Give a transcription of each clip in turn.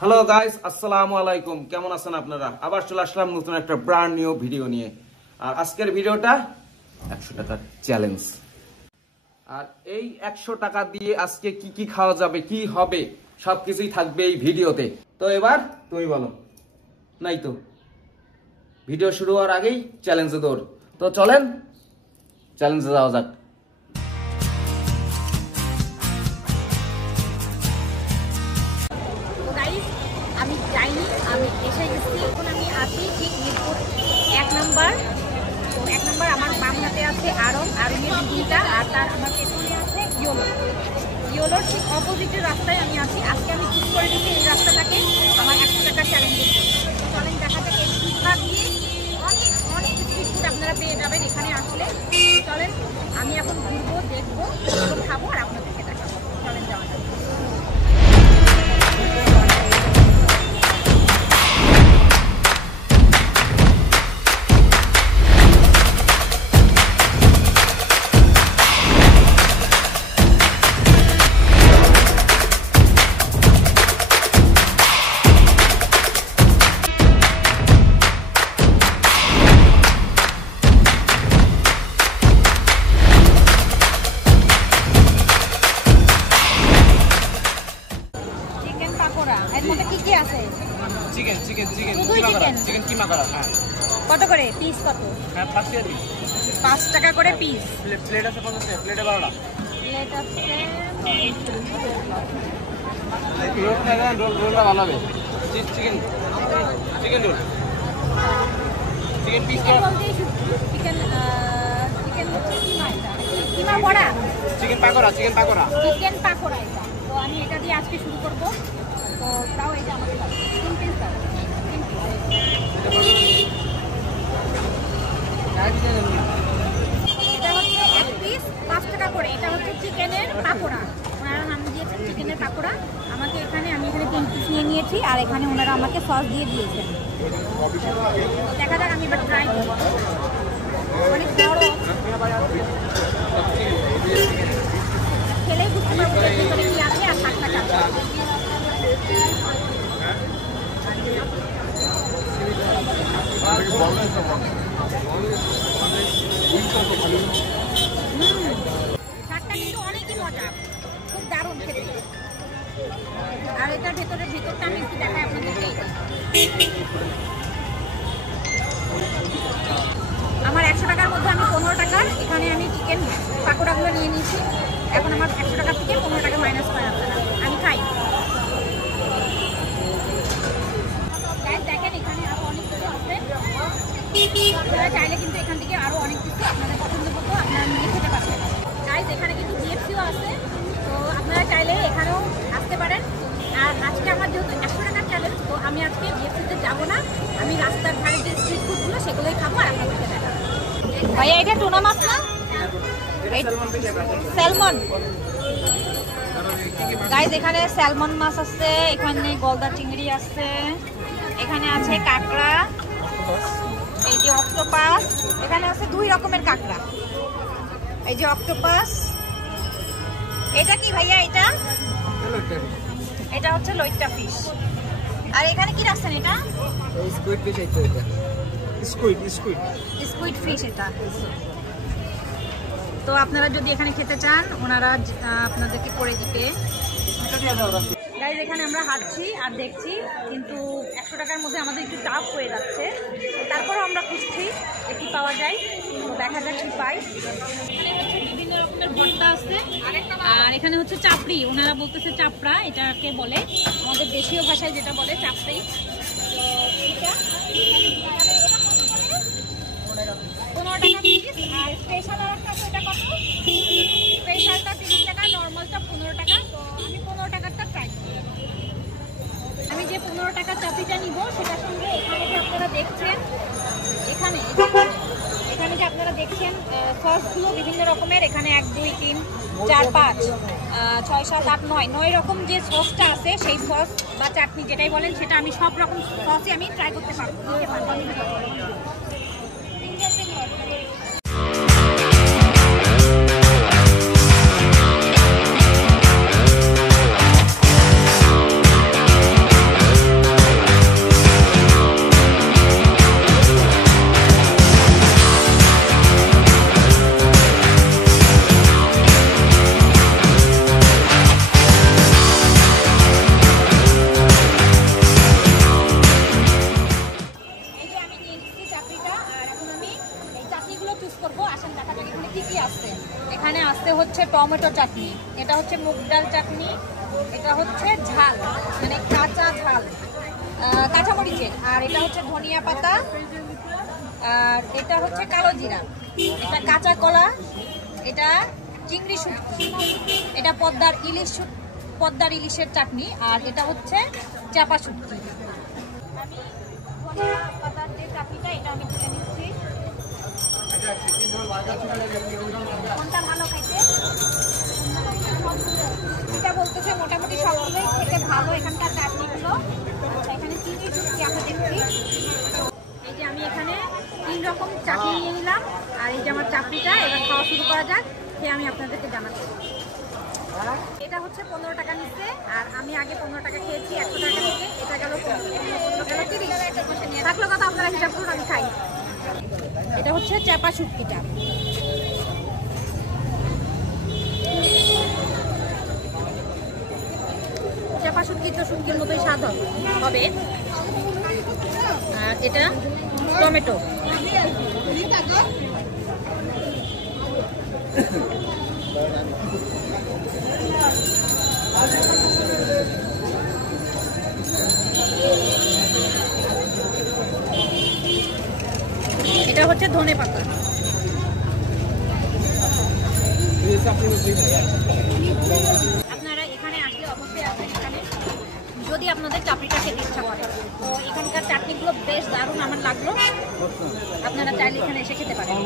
Hello guys, আসসালামু আলাইকুম। কেমন আছেন আপনারা? আবার চলে আসলাম নতুন একটা ব্র্যান্ড নিউ ভিডিও নিয়ে। আর আজকের ভিডিওটা 100 টাকার চ্যালেঞ্জ। আর এই 100 টাকা দিয়ে আজকে কি কি খাওয়া যাবে, কি হবে, সবকিছুই থাকবে এই ভিডিওতে। তো এবার তুমি বলো। নাই তো ভিডিও শুরু হওয়ার আগেই চ্যালেঞ্জে দৌড়। তো চলেন চ্যালেঞ্জে যাওয়া যাক। আমি যাইনি, আমি এসে গেছি। এখন আমি আছি ঠিক মিরপুর 1 নম্বর। তো 1 নম্বর আমার বাম হাতে আছে আরঙের দিদিটা, আর তার আমার পেছনে আছে ইয়োলোর ঠিক অপোজিটের রাস্তায় আমি আছি। আজকে আমি চুজ করে দিচ্ছি এই রাস্তাটাকে আমার 100 টাকা চ্যালেঞ্জের জন্য। তো চলেন দেখা যাক এই ফুটপা দিয়ে অনেক অনেক স্ট্রিট ফুড আপনারা পেয়ে যাবেন এখানে আসলে। চলেন আমি এখন ঘুরবো, দেখবো, খাবো আর আপনাদেরকে দেখাবো। চলেন যাওয়া যাক। কত করে পিস? কত? 5 টাকা করে পিস। প্লেট আছে 50 টাকা, প্লেটে 12টা। প্লেট আছে রোলটা ভালো হবে। চিকেন রোল, চিকেন পিস বলতে চিকেন কিমা বড়া, চিকেন পাকোড়া এটা। তো আমি এটা দিয়ে আজকে শুরু করব। তো তাও এটা আমাদের চিকেন পিস দাও। এটা হচ্ছে এক পিস 5 টাকা করে। এটা হচ্ছে চিকেনের পাকোড়া, ওনারা নাম দিয়েছেন চিকেনের পাকোড়া। আমি এখানে 3 পিস নিয়ে নিয়েছি, আর এখানে ওনারা আমাকে সস দিয়ে দিয়েছেন। দেখা যাক, আমি এবার ট্রাই করি। অনেক বড়, খেলেই বুঝতে পারবো যে ভিতরে কি আছে আর 7 টাকা। শাকটা কিন্তু অনেকই মজা, খুব দারুণ খেতে। আর এটার ভেতরটা আমি একটু দেখাই আপনাদেরকে। আমার 100 টাকার মধ্যে আমি 15 টাকার এখানে আমি চিকেন পাকোড়াগুলো নিয়ে নিয়েছি। এখন আমার 100 টাকা থেকে 15 টাকা মাইনাস করে আপনারা। আমি খাই। দেখেন এখানে আরো অনেক কিছু আছে, আপনারা চাইলে কিন্তু এখান থেকে আরো অনেক কিছু আপনাদের পছন্দ মতো আপনারা নিয়ে খেতে পারবেন। গাইস, এখানে কিন্তু জিএফসিও আছে, তো আপনারা চাইলে এখানেও আসতে পারেন। আর আজকে আমার যেহেতু 100 টাকার চ্যালেঞ্জ, তো আমি আজকে জিএফসিতে যাবো না, আমি রাস্তার ধারে যে স্ট্রিট ফুডগুলো সেগুলোই খাবো আর আপনাদেরকে দেখাবো। ভাইয়া এটা টুনা মাছ না? স্যালমন। গাইস, এখানে স্যালমন মাছ আছে, এখানে গলদা চিংড়ি আছে, এখানে আছে কাঁকড়া, এই যে অক্টোপাস। এখানে আছে 2 রকমের কাঁকড়া, এই যে অক্টোপাস। এটা কি ভাইয়া? এটা হচ্ছে লইট্টা ফিশ। আর এখানে কি রাখছেন? এটা স্কুইড ফিশ। এটা স্কুইড ফিশ। এটা তো আপনারা যদি এখানে খেতে চান, ওনারা আপনাদেরকে করে দিবে। গাইজ, এখানে আমরা হাঁটছি আর দেখছি, কিন্তু 100 টাকার মধ্যে আমাদের একটু টাফ হয়ে যাচ্ছে। তারপরেও আমরা খুঁজছি যে কি পাওয়া যায়। তো দেখা যাক কি পাই। এখানে হচ্ছে বিভিন্ন রকমের ভর্তা আছে, আর এখানে হচ্ছে চাপড়ি, ওনারা বলতেছে চাপড়া, এটাকে বলে আমাদের দেশীয় ভাষায় যেটা বলে চাপড়ি। এটা 15 টাকা পিস। আর স্পেশাল আর একটা আছে, এটা কত? স্পেশালটা 30 টাকা, নর্মালটা 15 টাকা। তো আমি 15 টাকারটা ট্রাই করি। আমি যে 15 টাকার চাপিটা নিব, সেটার সঙ্গে এখানে যে আপনারা দেখছেন, এখানে যে আপনারা দেখছেন সসগুলো বিভিন্ন রকমের। এখানে 1 2 3 4 5 6 7 8 9 রকম যে সসটা আছে, সেই সস বা চাটনি যেটাই বলেন, সেটা আমি সব রকম সসই আমি ট্রাই করতে পারবো। টমেটো চাটনি, এটা হচ্ছে মুগ ডাল চাটনি, এটা হচ্ছে ঝাল মানে কাঁচা ঝাল কাঁচামরিচের, আর এটা হচ্ছে ধনিয়া পাতা, আর এটা হচ্ছে কালো জিরা, এটা কাঁচা কলা, এটা চিংড়ি শুটকি, এটা পদ্মার ইলিশের চাটনি, আর এটা হচ্ছে চাপা শুটকি। আমি ধনিয়া পাতার যে চাটনিটা এটা আমি তুলে নিচ্ছি। কোনটা ভালো খাইতে? এটা বলতেছে মোটামুটি সবগুলোই খেতে ভালো এখানকার চাটনিগুলো। আচ্ছা, এখানে চিংড়ি শুটকি আমরা দেখছি। এই যে আমি এখানে 3 রকম চাটনি নিয়ে নিলাম, আর এই যে আমার চাটনিটা। এবার খাওয়া শুরু করা যাক, খেয়ে আমি আপনাদেরকে জানাচ্ছি। এটা হচ্ছে 15 টাকা নিচ্ছে, আর আমি আগে 15 টাকা খেয়েছি 100 টাকা থেকে। এটা গেল 30 থাকলো কথা, আপনারা হিসাব করুন, আমি খাই। এটা হচ্ছে চাপা শুটকিটা। চাপা শুটকি তো শুটকির মতোই স্বাদ হবে। আর এটা টমেটো, এটা হচ্ছে ধনে পাতা। আপনারা এখানে আসলে অবশ্যই আসবেন এখানে, যদি আপনাদের চাটনিটা খেতে ইচ্ছা করে। তো এখানকার চাটনিগুলো বেশ দারুণ আমার লাগলো, আপনারা চাইলে এখানে এসে খেতে পারেন।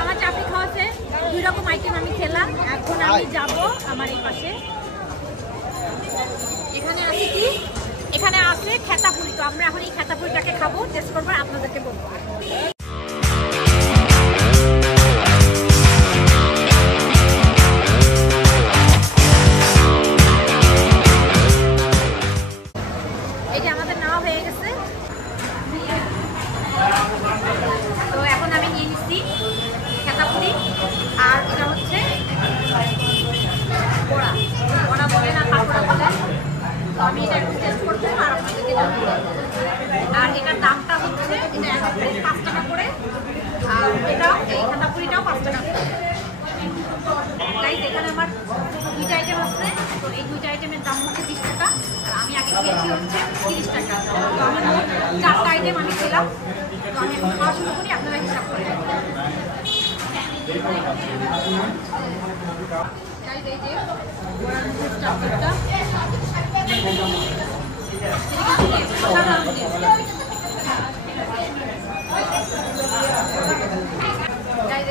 আমার চাটনি খাওয়াছে 2 রকম আইটেম আমি খেলাম। এখন আমি যাব আমার এই পাশে, এখানে আছে কি, এখানে আছে খেতাপুরি। তো আমরা এখন এই খেতাপুরিটাকে খাবো, টেস্ট করবো, আপনাদেরকে বলবো। এই যে আমাদের নেওয়া হয়ে গেছে, তো এখন আমি নিয়ে নিচ্ছি খেতাপুরি, আর এটা হচ্ছে বড়া বলে না, পাকোড়া বলে। তো আমি এটা একটু টেস্ট করবো আর আপনাদেরকে জানাবো। আর এটার দামটা হচ্ছে, এটা এক প্লেট 5 টাকা করে, আর এটাও এই খেতাপুরিটাও 5 টাকা করে। গাইস, এখানে আমার 2টা আইটেম আছে, তো এই 2টা আইটেমের দাম হচ্ছে 20 টাকা, আর আমি আগে খেয়েছি হচ্ছে 30 টাকা। তো আমার মোট 4টা আইটেম আমি খেলাম। তো আমি এখন খাওয়া শুরু করি, আপনারা হিসাব করেন। গাইস, এই যে বড়ার মুখের চাটনিটা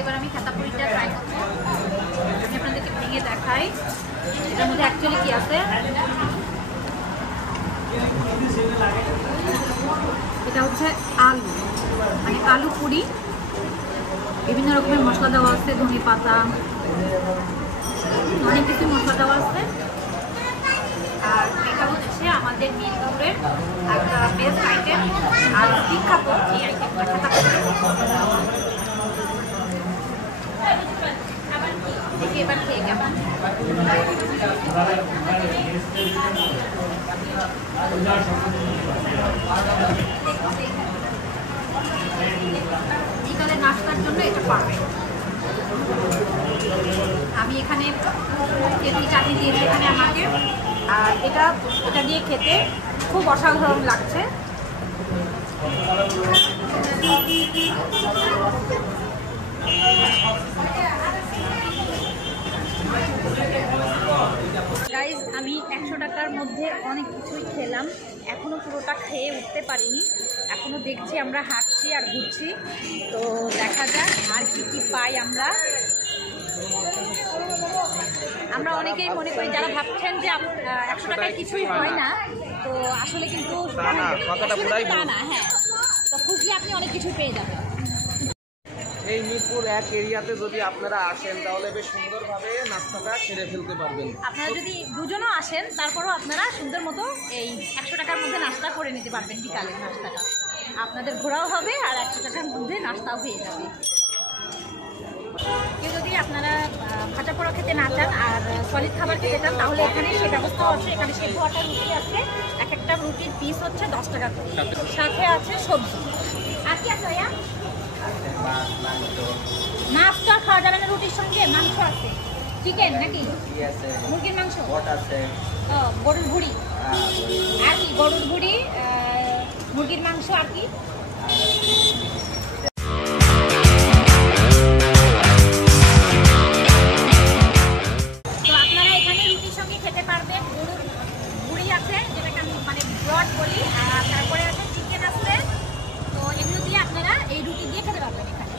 এবার আমি খেতাপুরিটা ট্রাই করছি। আমি আপনাদেরকে ভেঙে দেখাই এটার মধ্যে অ্যাকচুয়ালি কি আছে। এটা হচ্ছে আলু, মানে আলু পুরি, বিভিন্ন রকমের মশলা দেওয়া আছে, ধনে পাতা, অনেক কিছু মশলা দেওয়া আছে। আর এটা হচ্ছে আমাদের মিরপুরের একটা বেস্ট আইটেম, আর বিখ্যাত এই আইটেমটা দেখি এবার খেয়ে কেমন। বিকালে নাস্তার জন্য এটা পারফেক্ট। আমি এখানে তেঁতুল চাটনি দিয়েছি এখানে আমাকে, আর এটা দিয়ে খেতে খুব অসাধারণ লাগছে। গাইজ, আমি 100 টাকার মধ্যে অনেক কিছুই খেলাম, এখনো পুরোটা খেয়ে উঠতে পারিনি। এখনো দেখছি, আমরা হাঁটছি আর ঘুরছি, তো দেখা যাক আর কি কি পাই আমরা। অনেকেই মনে করি, যারা ভাবছেন যে 100 টাকায় কিছুই হয় না, তো আসলে কিন্তু তা না। হ্যাঁ, তো খুঁজলে আপনি অনেক কিছুই পেয়ে যাবেন। এই মিরপুর 1 এরিয়াতে যদি আপনারা আসেন, তাহলে বেশ সুন্দরভাবে নাস্তাটা সেরে ফেলতে পারবেন। আপনারা যদি দুজনও আসেন, তারপরও আপনারা সুন্দর মতো এই 100 টাকার মধ্যে নাস্তা করে নিতে পারবেন। বিকালের নাস্তাটা আপনাদের ঘোরাও হবে, আর 100 টাকার মধ্যে নাস্তাও হয়ে যাবে। কেউ যদি আপনারা ভাজা পোড়া খেতে না চান আর সলিড খাবার খেতে চান, তাহলে এখানে সে ব্যবস্থাও আছে। এখানে সেদ্ধ আটার রুটি আছে, এক একটা রুটির পিস হচ্ছে 10 টাকা করে, সাথে আছে সবজি। আর কি আছে ভাইয়া? মাছ তো আর খাওয়া যাবে না রুটির সঙ্গে, মাংস আছে, চিকেন নাকি মুরগির মাংস, ও গরুর ভুড়ি, আর কি গরুর ভুড়ি, মুরগির মাংস, আর কি তো আপনারা এখানে রুটির সঙ্গে খেতে পারবেন। গরুর ভুড়ি আছে যেটাকে আমি মানে ব্রড বলি, আর তারপরে আছে চিকেন আছে। তো এগুলো দিয়ে আপনারা এই রুটি দিয়ে খেতে পারবেন এখানে।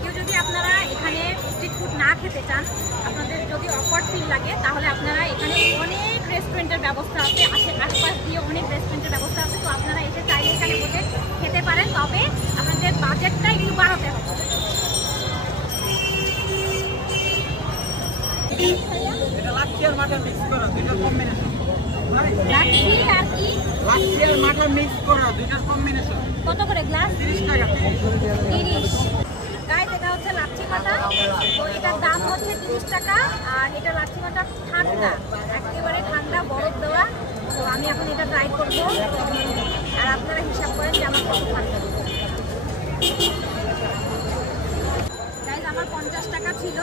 কেউ যদি আপনারা এখানে স্ট্রিট ফুড না খেতে চান, আপনাদের যদি অকওয়ার্ড ফিল লাগে, তাহলে আপনারা এখানে অনেক রেস্টুরেন্টের ব্যবস্থা আছে, আশপাশ দিয়ে অনেক রেস্টুরেন্টের ব্যবস্থা আছে। তো আপনারা এসে চাইলে এখানে বসে খেতে পারেন, তবে আপনাদের বাজেটটা একটু বাড়াতে হবে। লাচ্ছি আর মাটন মিক্স করা, দুইটার কম্বিনেশন। লাচ্ছি আর কি লাচ্ছি আর মাটন মিক্স করা, দুইটার কম্বিনেশন। কত করে গ্লাস? 30 টাকা। 30। গাইস, এটা হচ্ছে লাচ্ছি মাটা। তো এটার দাম হচ্ছে 30 টাকা। আর এটা লাচ্ছি মাটা ঠান্ডা, একেবারে ঠান্ডা, বরফ দেওয়া। তো আমি এখন এটা ট্রাই করবো, আর আপনারা হিসাব করেন যে আমার কত ঠান্ডা। গাইস, আমার 50 টাকা ছিল,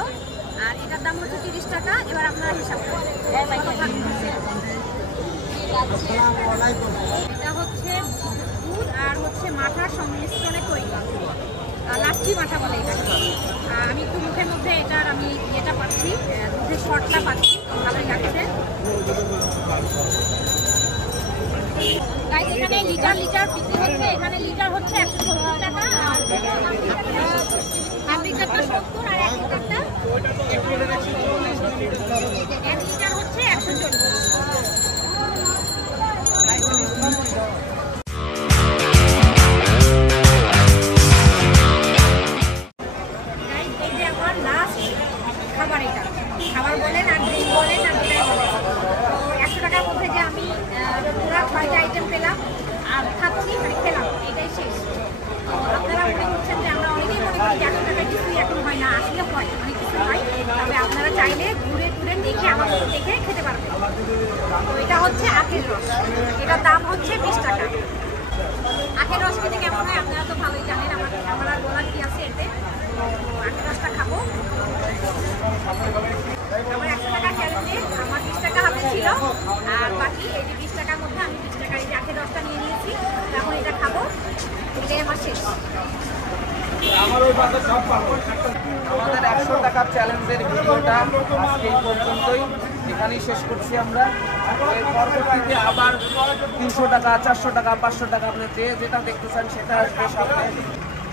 আর এটার দাম হচ্ছে 30 টাকা। এবার আপনারা হিসাব করেন কত ঠান্ডা। এটা হচ্ছে দুধ আর হচ্ছে মাঠার সংমিশ্রণে তৈরি, লাচ্ছি মাঠা বলে এটা। আমি একটু মুখের মধ্যে এটার আমি ইয়েটা পাচ্ছি, দুধের শর্টটা পাচ্ছি, ভালোই লাগছে। গাইস, এখানে লিটার বিক্রি হচ্ছে। এখানে লিটার হচ্ছে 170 টাকা, আর হাফ লিটারটা 70, আর 1 লিটারটা 1 লিটার হচ্ছে 140। খাবার বলেন আর ড্রিঙ্ক বলেন আর যেটাই বলেন, তো 100 টাকার মধ্যে যে আমি পুরো 6টা আইটেম পেলাম আর খাচ্ছি, মানে খেলাম, এটাই শেষ। তো আপনারা মনে করছেন যে আমরা অনেকেই মনে করি যে 100 টাকায় কিছুই এখন হয় না, আসলে হয়, অনেক কিছু হয়। তবে আপনারা চাইলে ঘুরে ঘুরে দেখে আমার মতো দেখে খেতে পারবেন। তো এটা হচ্ছে আখের রস, এটার দাম হচ্ছে 20 টাকা। আখের রস খেতে কেমন হয় আপনারা তো ভালোই জানেন, আমার আর বলার কি আছে এতে। আখের রসটা খাবো। আমার 100 টাকা চ্যালেঞ্জে আমার 20 টাকা হাতে ছিল, আর বাকি এই যে 20 টাকার মধ্যে আমি 20 টাকার এই যে আখের রসটা নিয়ে নিয়েছি। এখন এটা খাবো, এটাই আমার শেষ। আমাদের 100 টাকার চ্যালেঞ্জের ভিডিওটা আজকে এই পর্যন্তই, এখানেই শেষ করছি আমরা। এর পরবর্তীতে আবার 300 টাকা, 400 টাকা, 500 টাকা আপনি যেটা দেখতে চান সেটা আসবে সামনে।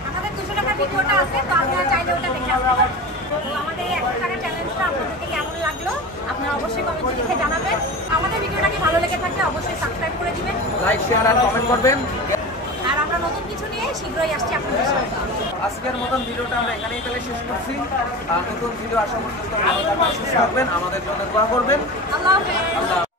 আমাদের 200 টাকার ভিডিওটা আছে, তো আপনারা চাইলে ওটা দেখে আসতে পারেন। তো আমাদের এই 100 টাকার চ্যালেঞ্জটা আপনাদেরকে কেমন লাগলো আপনারা অবশ্যই কমেন্টে লিখে জানাবেন। আমাদের ভিডিওটাকে ভালো লেগে থাকলে অবশ্যই সাবস্ক্রাইব করে দিবেন, লাইক, শেয়ার আর কমেন্ট করবেন। আর আমরা নতুন কিছু নিয়ে শীঘ্রই আসছি আপনাদের সাথে। আজকের মতন ভিডিওটা আমরা এখানেই তাহলে শেষ করছি। আর নতুন ভিডিও আসা পর্যন্ত ভালো থাকবেন, সুস্থ থাকবেন, আমাদের জন্য দোয়া করবেন। আল্লাহ হাফেজ। আল্লাহ।